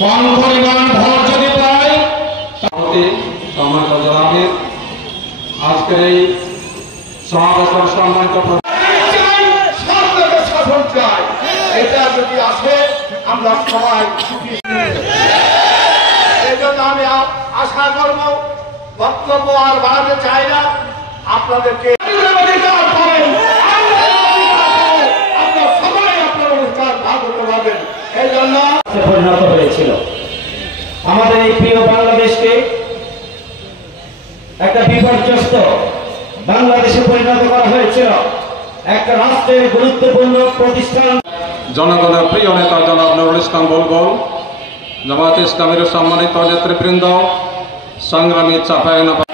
কোন পরিমাণ ভোট যদি পায় সম্মানিত জনাবের আজকের এই সমাবেশের সম্মানিত শাসন চাই, এটা যদি আসে আমরা সবাই এই জন্য আমি আশা করব, বক্তব্য আর বাড়াতে চাই না, আপনাদেরকে আপনার সবাই আপনার অনুষ্ঠান ভাগ করতে পারবেন। এই জন্য পরিণত হয়েছিল আমাদের এই প্রিয় বাংলাদেশকে একটা বিপর্যস্ত বাংলাদেশে পরিণত করা হয়েছিল একটা রাষ্ট্রের গুরুত্বপূর্ণ প্রতিষ্ঠান। জনগণের প্রিয় নেতা জনাব নুরুল ইসলাম বুলবুল, জামায়াতে ইসলামীর সম্মানিত নেতৃবৃন্দ, সংগ্রামী চাঁপাইনবাবগঞ্জ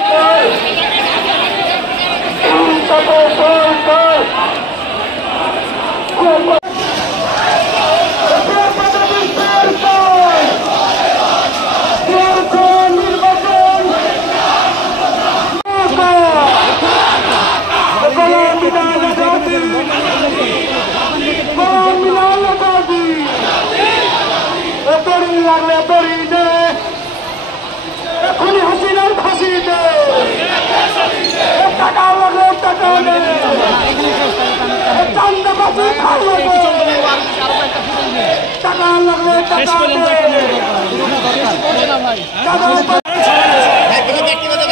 ব্যক্তিগত